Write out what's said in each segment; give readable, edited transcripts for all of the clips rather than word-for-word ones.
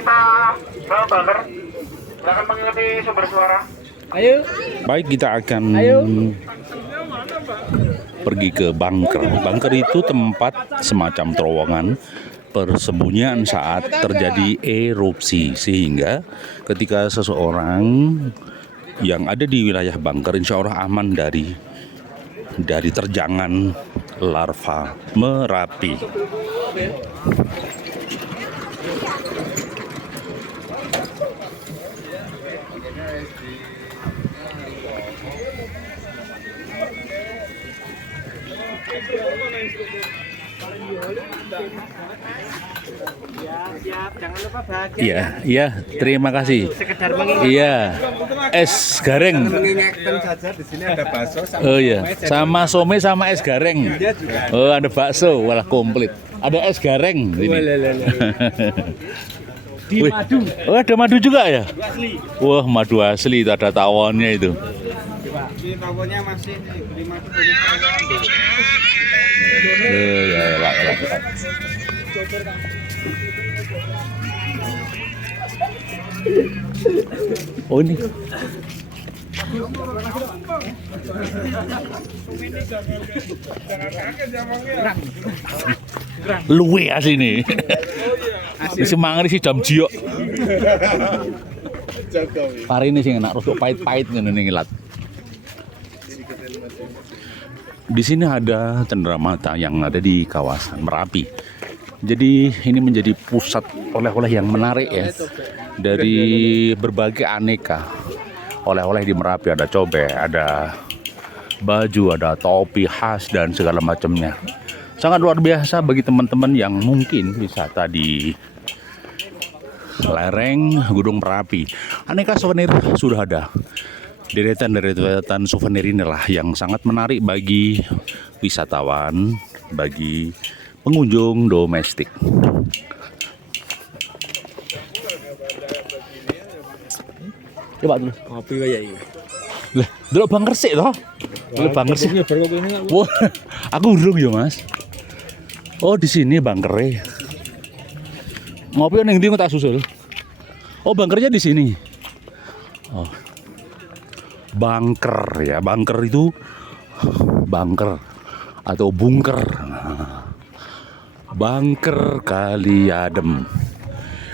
kita ke bunker. Silakan mengikuti sumber suara. Ayo. Baik, kita akan pergi ke bunker. Bunker itu tempat semacam terowongan persembunyian saat terjadi erupsi, sehingga ketika seseorang yang ada di wilayah bunker insya Allah aman dari terjangan larva Merapi. Siap, jangan lupa bahagia. Iya, iya, terima kasih. Sekedar mengingat. Iya, es gareng. Mengingatkan saja di sini ada bakso sama Oh iya, sama some sama es gareng. Oh, ada bakso, walah komplit. Ada es gareng ini. Di Wih, madu. oh ada madu juga ya? Asli. Wah, madu asli itu ada tawonnya itu. Di tawonnya masih di madu. Ya, ya, ya. Oh ini. Luwe asini. Semangat si jam jiok. Hari ini sih enak rusuk pahit-pahit ngene ngilat. Di sini ada cenderamata yang ada di kawasan Merapi. Jadi ini menjadi pusat oleh-oleh yang menarik ya. Dari berbagai aneka oleh-oleh di Merapi, ada cobek, ada baju, ada topi khas dan segala macamnya. Sangat luar biasa bagi teman-teman yang mungkin wisata di lereng Gunung Merapi. Aneka souvenir sudah ada. Deretan souvenir inilah yang sangat menarik bagi wisatawan, bagi pengunjung domestik. Coba dulu. Kopi kaya ini. Lah, delok Bang Resik toh? Delok Bang Resik. Wah, aku urung ya, Mas. Oh, di sini bangkere. Ngopi ning ndi tak susul. Oh, bangkernya di sini. Oh. Bunker ya, bunker itu bunker atau bunker. Bunker Kali Adem.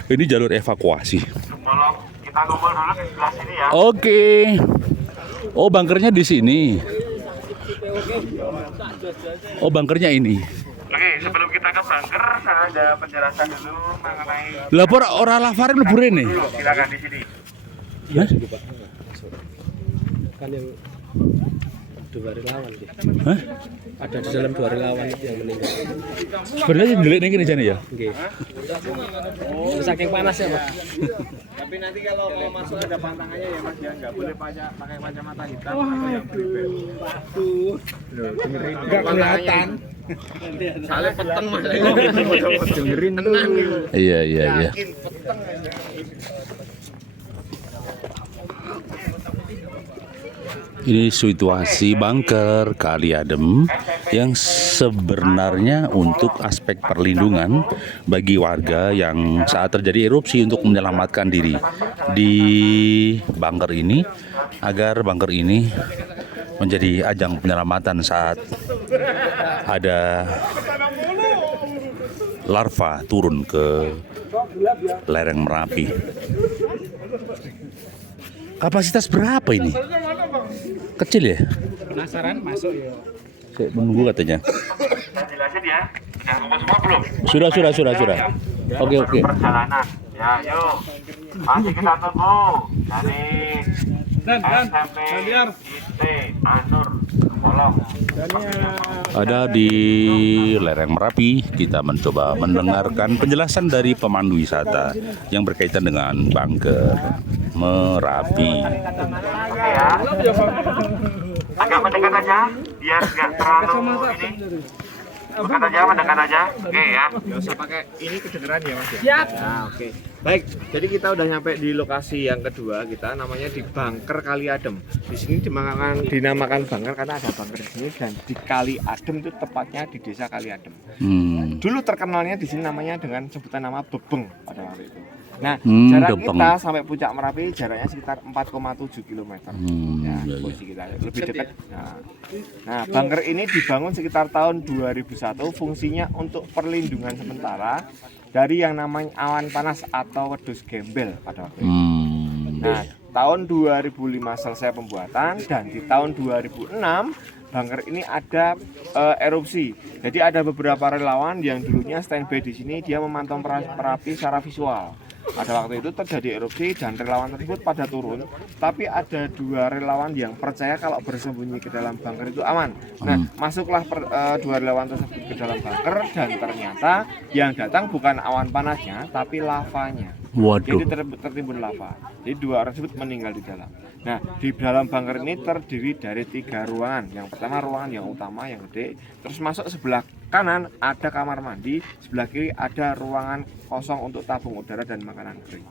Ini jalur evakuasi. Tolong kita kumpul dulu di sebelah sini ya. Oke. Oh, bunkernya di sini. Oh, bunkernya ini. Oke, sebelum kita ke bunker, saya ada penjelasan dulu mengenai. Lapor orang lafare mlebu rene. Silakan di sini. Hah? Kan yang dua relawan gitu. Hah? Ada di dalam dua relawan itu yang meninggal. Sebenarnya ndelik ning kene jane ya. Nggih. Saking panas ya, Pak. Tapi nanti kalau mau masuk ada pantangannya ya, Mas, ya nggak boleh pakai kacamata hitam atau yang pribadi. Waduh. Enggak kelihatan. Soalnya peteng Mas. Dengerin tuh. Iya, iya, iya. Ini situasi bunker Kali Adem yang sebenarnya untuk aspek perlindungan bagi warga yang saat terjadi erupsi untuk menyelamatkan diri di bunker ini, agar bunker ini menjadi ajang penyelamatan saat ada larva turun ke lereng Merapi. Kapasitas berapa ini? Kecil ya? Penasaran masuk ya. Saya menunggu katanya. Saya jelasin ya. Sudah kumpul semua belum? Sudah. Oke. Perjalanan. Ya, yuk. Masih kita tunggu dari SMP IT Anur Polong. Ada di lereng Merapi, kita mencoba mendengarkan penjelasan dari pemandu wisata yang berkaitan dengan bunker Merapi. Oke ya. Agak mendekat aja, biar nggak terlalu ini. Mendekat aja. Oke ya. Nggak usah pakai ini kedengeran ya, Mas ya. Siap. Nah, oke. Baik, jadi kita udah nyampe di lokasi yang kedua kita, namanya di Bunker Kali Adem. Di sini dinamakan bunker karena ada bunker di sini, dan di Kali Adem itu tepatnya di desa Kali Adem. Dulu terkenalnya di sini namanya dengan sebutan nama Bebeng pada waktu itu. Nah, jarak Bebeng. kita sampai Puncak Merapi jaraknya sekitar 4,7 km. Ya, posisi kita lebih dekat. Nah, bunker ini dibangun sekitar tahun 2001, fungsinya untuk perlindungan sementara dari yang namanya awan panas atau wedus gembel pada waktu itu. Nah, tahun 2005 selesai pembuatan, dan di tahun 2006 bunker ini ada erupsi. Jadi ada beberapa relawan yang dulunya standby di sini, dia memantau Merapi secara visual. Pada waktu itu terjadi erupsi dan relawan tersebut pada turun, tapi ada 2 relawan yang percaya kalau bersembunyi ke dalam bunker itu aman. Nah, masuklah 2 relawan tersebut ke dalam bunker, dan ternyata yang datang bukan awan panasnya tapi lavanya. Waduh. Jadi tertimbun lava. Jadi 2 orang tersebut meninggal di dalam. Nah, di dalam bunker ini terdiri dari 3 ruangan. Yang pertama ruangan yang utama yang gede, terus masuk sebelah kanan ada kamar mandi, sebelah kiri ada ruangan kosong untuk tabung udara dan makanan kering.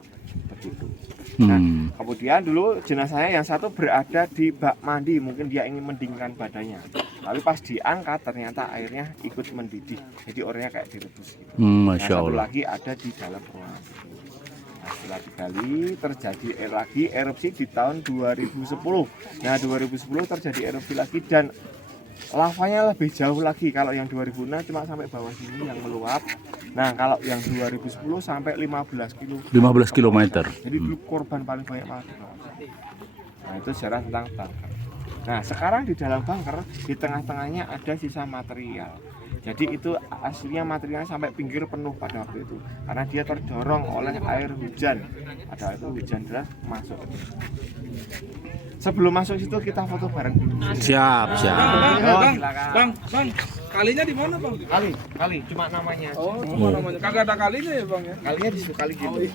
Begitu. Nah, kemudian dulu jenazahnya yang satu berada di bak mandi, mungkin dia ingin mendinginkan badannya. Tapi pas diangkat ternyata airnya ikut mendidih, jadi orangnya kayak direbus gitu. Masya Satu Allah. lagi ada di dalam ruangan. Nah, setelah digali terjadi lagi erupsi di tahun 2010. Nah, 2010 terjadi erupsi lagi dan lavanya lebih jauh lagi. Kalau yang 2006 cuma sampai bawah sini yang meluap. Nah, kalau yang 2010 sampai 15 kilo. 15 km. Jadi dulu korban paling banyak malah di bawah. Nah, itu sejarah tentang bunker. Nah, sekarang di dalam bunker di tengah-tengahnya ada sisa material. Jadi itu aslinya materialnya sampai pinggir penuh pada waktu itu, karena dia terdorong oleh air hujan. Ada itu hujan deras masuk. Sebelum masuk situ kita foto bareng dulu. Siap. Bang, kalinya di mana bang? Kali, cuma namanya. Oh, cuma namanya. Kagak ada kalinya ya bang ya? Kalinya di situ kali gitu.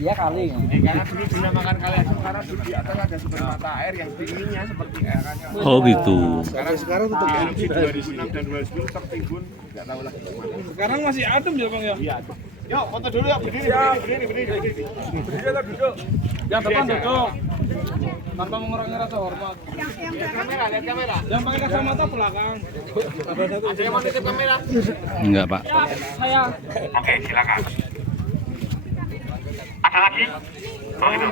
Dia kali. Karena dulu dinamakan Kali Adem karena di atas ada sumber mata air yang dinginnya seperti air. Oh gitu. Sekarang tutup erupsi 2006 dan 2010 tertimbun, nggak tahu lagi kemana. Sekarang masih adem ya bang ya? Iya. Yuk foto dulu yuk, berdiri. Berdiri lah duduk. Yang depan duduk. Tanpa mengurangi rasa hormat. Lihat kamera. Yang pakai kacamata belakang. Ada yang mau titip kamera? Enggak, Pak. Saya. Oke, silakan. Ada lagi? Oh itu.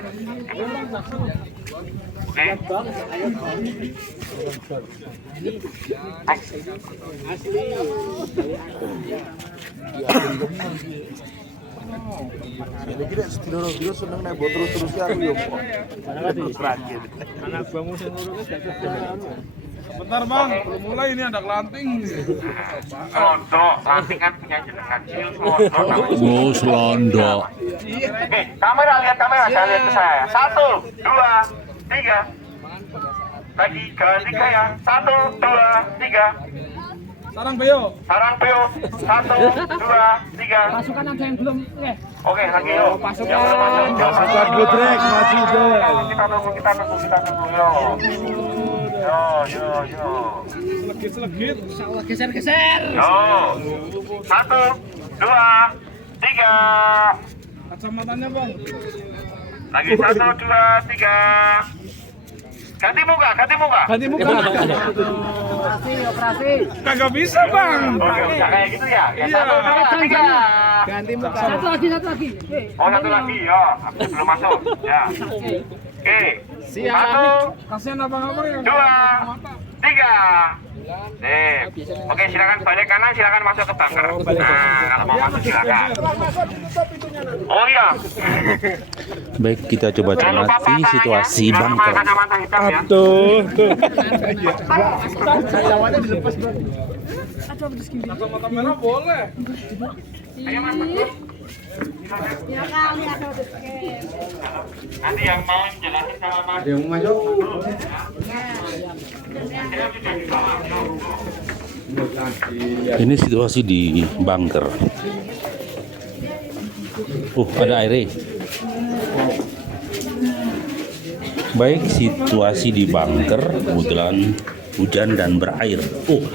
Oke. Jadi kita sedih seneng naik buat terus-terusnya aku yuk. Anak bangun seluruhnya bentar bang, belum mulai ini ada kelanting. Selondok, kelanting kan punya jenengan. Oh, selondok. Oke, kamera, lihat kamera, saya lihat ke saya. 1, 2, 3. Lagi ganti ya. 1, 2, 3. Sarang Beo. 1, 2, 3. Pasukan ada yang belum. Oke, lagi yuk. Yang belum masuk. Pasukan Godrek maju deh. Kita tunggu yo. Selekit. Insyaallah geser. Yo. 1, 2, 3. Kacamatanya bang. Lagi 1, 2, 3. Ganti muka. Operasi. Kagak bisa bang. Oke, kayak gitu ya. Iya. 1, 2, 3. Ganti muka. Satu lagi. Oh, satu lagi ya. Aku belum masuk. Ya. Oke. Siap. 1, Kasihan abang-abang yang 2, 3. Oke, silakan balik kanan, silakan masuk ke bunker. Nah, kalau mau masuk silakan. Oh iya. Baik, kita coba cermati situasi bunker. Kacamata hitam ya. Kayawannya dilepas bro. Kacamata merah boleh. Ayo mas. Nanti yang mau jelasin sama mas. Ada yang masuk? Ini situasi di bunker. Ada airnya. Baik, situasi di bunker kebetulan hujan dan berair.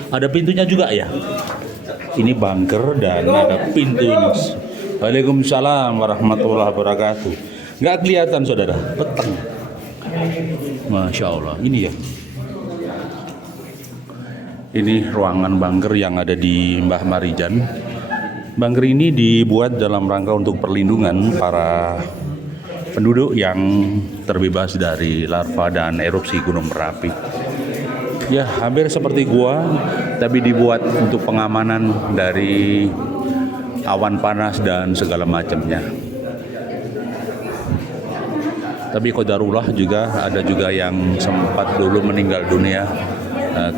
Ada pintunya juga ya. Ini bunker dan ada pintunya. Waalaikumsalam warahmatullahi wabarakatuh. Nggak kelihatan saudara, petang. Masya Allah, ini ya. Ini ruangan bunker yang ada di Mbah Marijan. Bunker ini dibuat dalam rangka untuk perlindungan para penduduk yang terbebas dari larva dan erupsi Gunung Merapi. Ya, hampir seperti gua, tapi dibuat untuk pengamanan dari awan panas dan segala macamnya. Tapi qadarullah juga ada juga yang sempat dulu meninggal dunia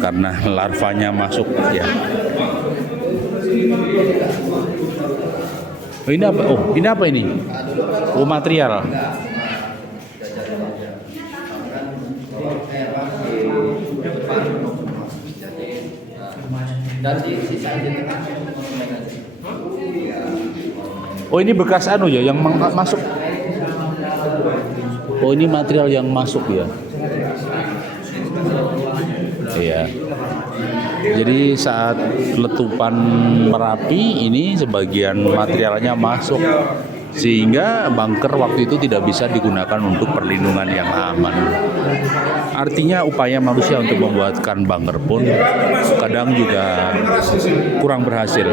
karena larvanya masuk ya. Oh, ini apa? Oh, ini apa ini? Oh, material. Oh, ini bekas anu ya yang masuk. Oh, ini material yang masuk ya. Iya. Jadi saat letupan Merapi ini sebagian materialnya masuk sehingga bunker waktu itu tidak bisa digunakan untuk perlindungan yang aman. Artinya upaya manusia untuk membuatkan bunker pun kadang juga kurang berhasil.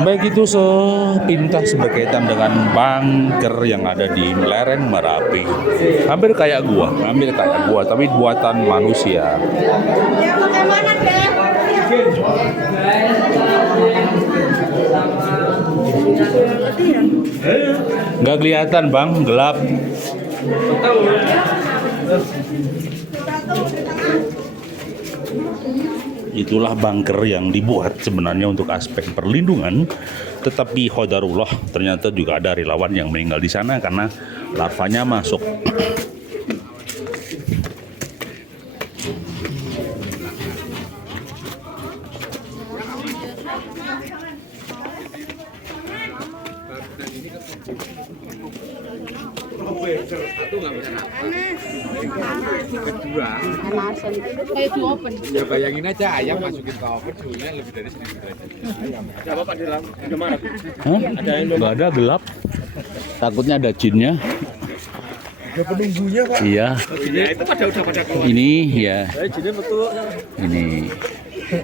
Baik itu sepintas berkaitan dengan bunker yang ada di lereng Merapi. Hampir kayak gua, tapi buatan manusia. Ya bagaimana deh? Nggak kelihatan bang, gelap. Itulah bunker yang dibuat sebenarnya untuk aspek perlindungan, tetapi qadarullah ternyata juga ada relawan yang meninggal di sana karena larvanya masuk. Kayak di oven. Ya bayangin aja ayam masukin ke oven suhunya lebih dari 1000 derajat. Ada apa Pak di dalam? Gimana? Nggak ada, gelap. Takutnya ada jinnya. Ada penunggunya Pak. Iya. Itu udah pada keluar. Ini ya.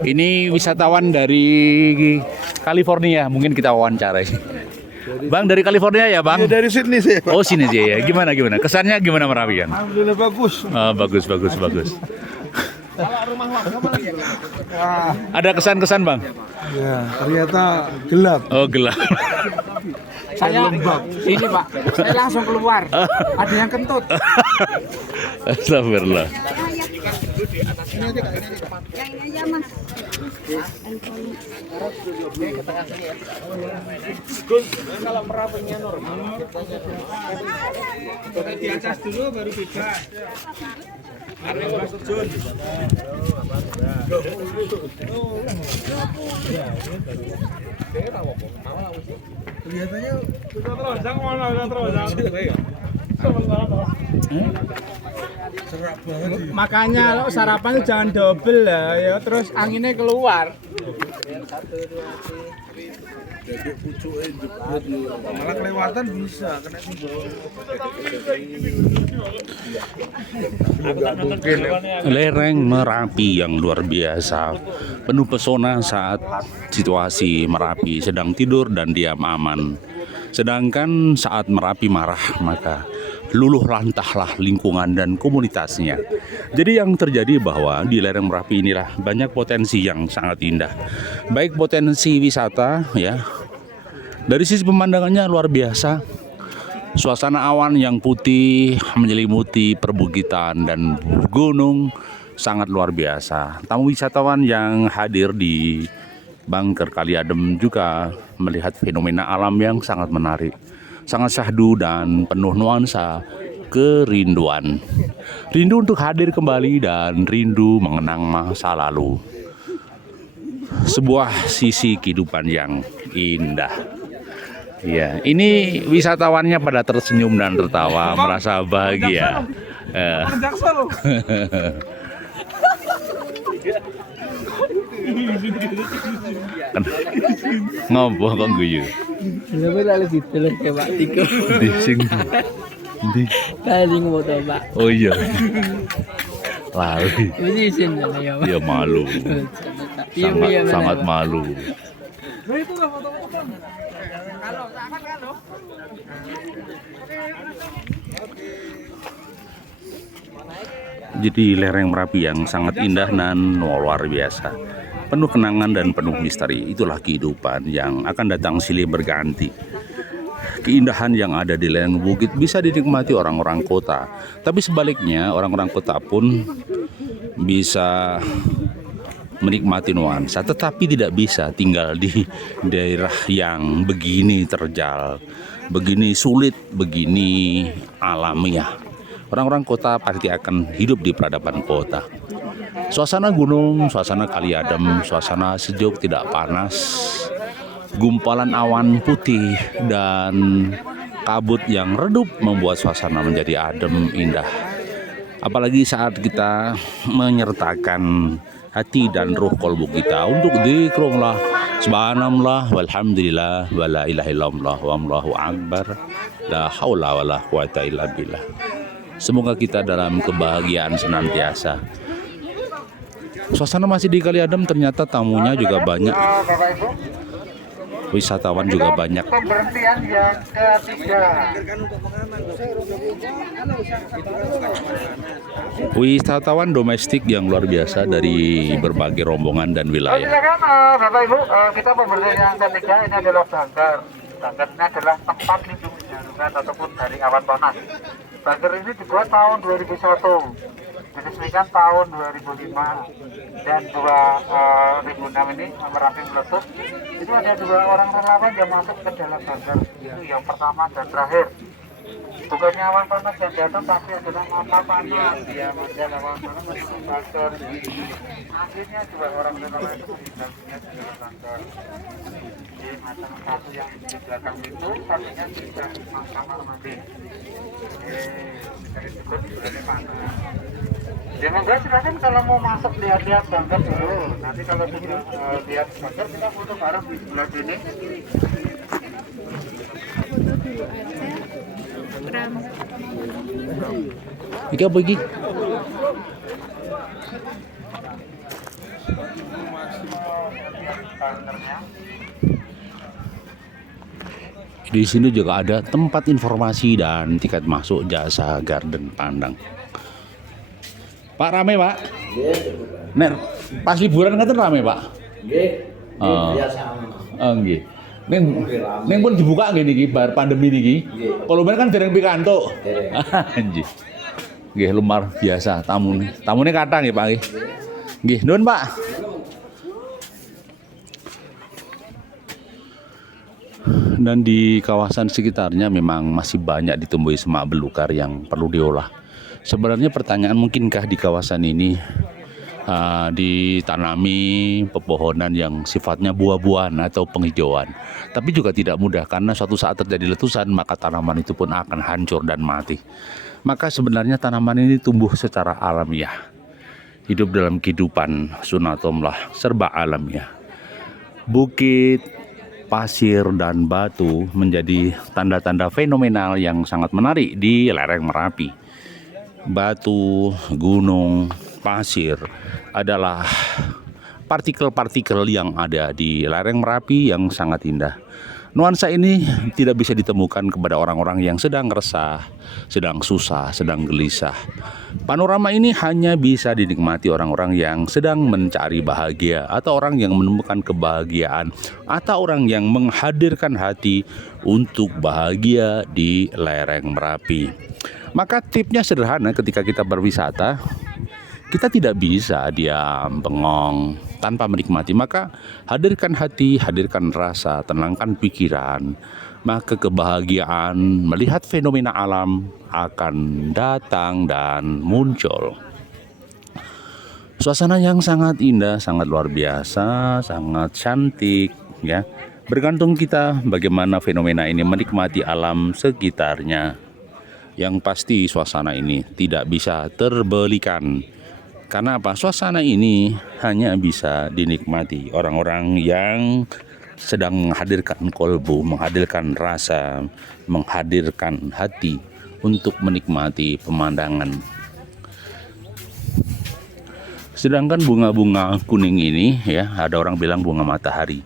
Ini wisatawan dari California, mungkin kita wawancarai. Bang dari California ya bang? Ya, dari Sydney sih Pak. Oh sini sih ya. Gimana? Kesannya gimana Merapi kan? Alhamdulillah bagus. Bagus. Ah, Ada kesan-kesan bang? ya ternyata gelap. Oh gelap. Saya ini Pak, saya langsung keluar. Ada yang kentut. Astagfirullah. Yang ini aja mas. Kalau merapinya normal, di atas dulu baru bebas. Kelihatannya serak banget sih. Makanya lo sarapan jangan double lah ya, terus anginnya keluar. Dedek pucuke jebret yo. Malah kelewatan bisa kena simbol. Mungkin Lereng Merapi yang luar biasa, penuh pesona saat situasi Merapi sedang tidur dan diam aman. Sedangkan saat Merapi marah, maka luluh lantahlah lingkungan dan komunitasnya. Jadi yang terjadi bahwa di lereng Merapi inilah banyak potensi yang sangat indah. Baik potensi wisata ya. Dari sisi pemandangannya luar biasa. Suasana awan yang putih menyelimuti perbukitan dan gunung sangat luar biasa. Tamu wisatawan yang hadir di Bunker Kali Adem juga melihat fenomena alam yang sangat menarik, sangat syahdu dan penuh nuansa kerinduan. Rindu untuk hadir kembali dan rindu mengenang masa lalu. Sebuah sisi kehidupan yang indah. Ya, ini wisatawannya pada tersenyum dan tertawa, merasa bahagia. Ngopo kok guyu? Kenapa lalu gitu lah kayak Pak Tiko. Di sing di. Tadi ngomong tuh Pak. Oh iya. Lali. Ini isin lah ya Pak. Dia malu. Iya, iya, Sangat Pak. malu. Jadi lereng Merapi yang sangat indah dan luar biasa, penuh kenangan dan penuh misteri. Itulah kehidupan yang akan datang silih berganti. Keindahan yang ada di lereng bukit bisa dinikmati orang-orang kota, tapi sebaliknya orang-orang kota pun bisa menikmati nuansa, tetapi tidak bisa tinggal di daerah yang begini terjal, begini sulit, begini alamiah. Orang-orang kota pasti akan hidup di peradaban kota. Suasana gunung, suasana kali adem, suasana sejuk tidak panas, gumpalan awan putih dan kabut yang redup membuat suasana menjadi adem indah. Apalagi saat kita menyertakan hati dan ruh kolbu kita untuk zikrullah, subhanallah, walhamdulillah, wala ilaha illallah, wallahu akbar, la haula wala quwata illa billah. Semoga kita dalam kebahagiaan senantiasa. Suasana masih di Kali Adem, ternyata tamunya juga banyak. Wisatawan juga banyak. Pemberhentian yang ketiga. Wisatawan domestik yang luar biasa dari berbagai rombongan dan wilayah. Silakan Bapak Ibu, kita pemberhentian yang ketiga ini adalah Banggar. Banggar ini adalah tempat lindung darurat ataupun dari awan panas. Banggar ini dibuat tahun 2001, diresmikan tahun 2005, dan 2006 ini Merapi meletus. Itu ada 2 orang relawan yang masuk ke dalam Banggar. Itu yang pertama dan terakhir. Bukannya awan panas yang datang, tapi adalah mata panas. Ya, masih awan panas masuk ke Banggar. Akhirnya 2 orang relawan itu meninggalnya di dalam Banggar. Di macam satu yang di belakang itu, satunya di kamar mandi. Dari sebut sebagai panas. Ya monggo silakan kalau mau masuk lihat-lihat Banggar dulu. Nanti kalau sudah lihat Banggar kita foto bareng di sebelah sini. Iki apa iki? Di sini juga ada tempat informasi dan tiket masuk jasa Garden Pandang. Pak, rame Pak? Nek pas liburan ngaten rame Pak? Nggih. Biasa. Oh nggih. Ning pun dibuka nggih niki bar pandemi niki. Kalau ben kan dereng pikantuk. Anjir. Nggih luar biasa tamune. Tamune kathah nggih Pak nggih. Nggih, nuwun Pak. Dan di kawasan sekitarnya memang masih banyak ditumbuhi semak belukar yang perlu diolah. Sebenarnya pertanyaan, mungkinkah di kawasan ini ditanami pepohonan yang sifatnya buah-buahan atau penghijauan? Tapi juga tidak mudah karena suatu saat terjadi letusan maka tanaman itu pun akan hancur dan mati. Maka sebenarnya tanaman ini tumbuh secara alamiah, hidup dalam kehidupan sunatullah serba alamiah. Bukit, pasir dan batu menjadi tanda-tanda fenomenal yang sangat menarik di lereng Merapi. Batu, gunung, pasir adalah partikel-partikel yang ada di lereng Merapi yang sangat indah. Nuansa ini tidak bisa ditemukan kepada orang-orang yang sedang resah, sedang susah, sedang gelisah. Panorama ini hanya bisa dinikmati orang-orang yang sedang mencari bahagia, atau orang yang menemukan kebahagiaan, atau orang yang menghadirkan hati untuk bahagia di lereng Merapi. Maka tipnya sederhana, ketika kita berwisata, kita tidak bisa diam, bengong, tanpa menikmati. Maka hadirkan hati, hadirkan rasa, tenangkan pikiran. Maka kebahagiaan melihat fenomena alam akan datang dan muncul. Suasana yang sangat indah, sangat luar biasa, sangat cantik, ya. Bergantung kita bagaimana fenomena ini menikmati alam sekitarnya. Yang pasti suasana ini tidak bisa terbelikan Karena apa? Suasana ini hanya bisa dinikmati orang-orang yang sedang menghadirkan kolbu, menghadirkan rasa, menghadirkan hati untuk menikmati pemandangan. Sedangkan bunga-bunga kuning ini, ya, ada orang bilang bunga matahari,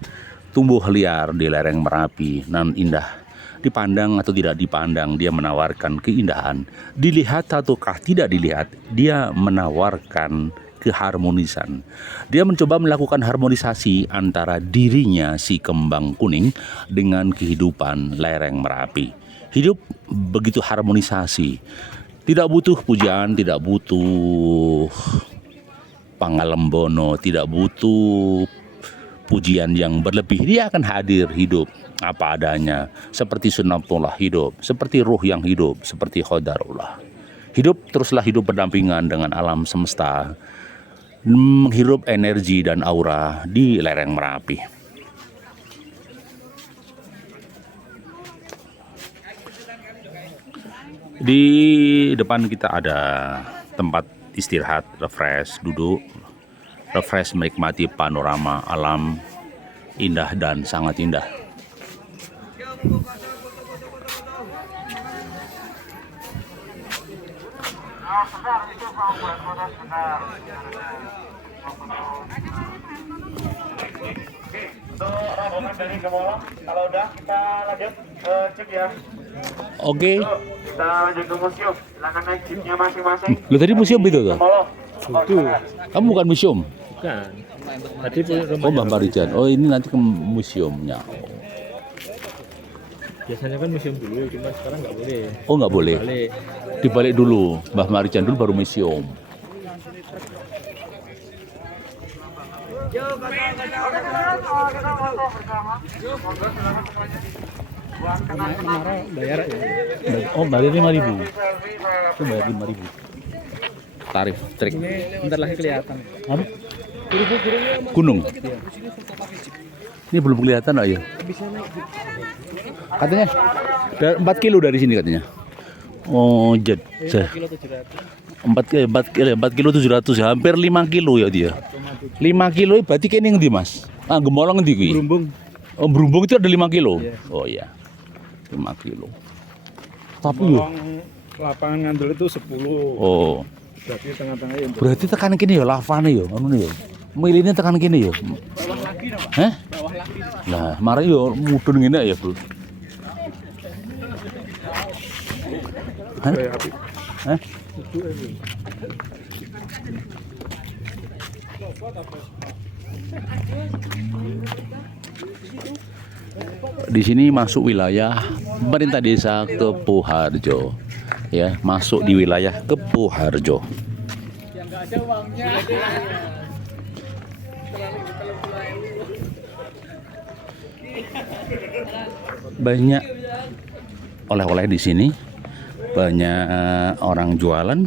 tumbuh liar di lereng Merapi, nan indah. Dipandang atau tidak dipandang, dia menawarkan keindahan. Dilihat ataukah tidak dilihat, dia menawarkan keharmonisan. Dia mencoba melakukan harmonisasi antara dirinya si kembang kuning dengan kehidupan lereng Merapi. Hidup begitu harmonisasi. Tidak butuh pujian, tidak butuh pangalembono, tidak butuh pujian yang berlebih. Dia akan hadir hidup apa adanya, seperti sunnatullah hidup, seperti ruh yang hidup, seperti qadarullah. Hidup teruslah hidup berdampingan dengan alam semesta, menghirup energi dan aura di lereng Merapi. Di depan kita ada tempat istirahat, refresh, duduk, refresh, menikmati panorama alam indah dan sangat indah. Untuk rombongan dari Gemolong, kalau udah kita lanjut ke jeep ya. Oke. Kita lanjut ke museum. Silakan naik jeepnya masing-masing. Lo tadi museum itu tuh? Gemolong. Itu. Kamu bukan museum? Bukan. Tadi rumah. Oh, Mbah Marijan. Oh, ini nanti ke museumnya. Biasanya kan museum dulu, cuma sekarang nggak boleh. Oh, nggak boleh. Balik. Dibalik dulu. Mbah Marijan dulu baru museum. Bayar ya. Oh, bayar 5.000. Itu bayar 5.000. Tarif trik. Bentar lagi kelihatan. Apa? Gunung. Ini belum kelihatan, oh ya. Katanya 4 kilo dari sini katanya. Oh, jadi 4 kilo 700 ya, hampir 5 kilo ya dia. 5 kilo berarti kene ngendi, Mas? Ah, Gemolong ngendi kuwi? Berumbung. Oh, Berumbung itu ada 5 kilo. Oh iya. 5 kilo. Tapi yo. Lapangan Ngandel itu 10. Oh. Berarti tengah-tengah ya. Berarti tekan kene ya lavane ya, ngono ya. Miline tekan kene ya. Bawah lagi nama. Hah? Bawah lagi. Nah, mari yo mudun ngene ya, Bro. Hah? Hah? Di sini masuk wilayah pemerintah desa Kepuharjo, ya, masuk di wilayah Kepuharjo. Banyak oleh-oleh di sini, banyak orang jualan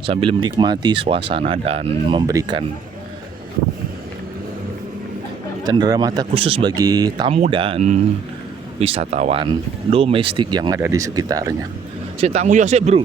sambil menikmati suasana dan memberikan cenderamata khusus bagi tamu dan wisatawan domestik yang ada di sekitarnya. Sik tamu ya sik, Bro.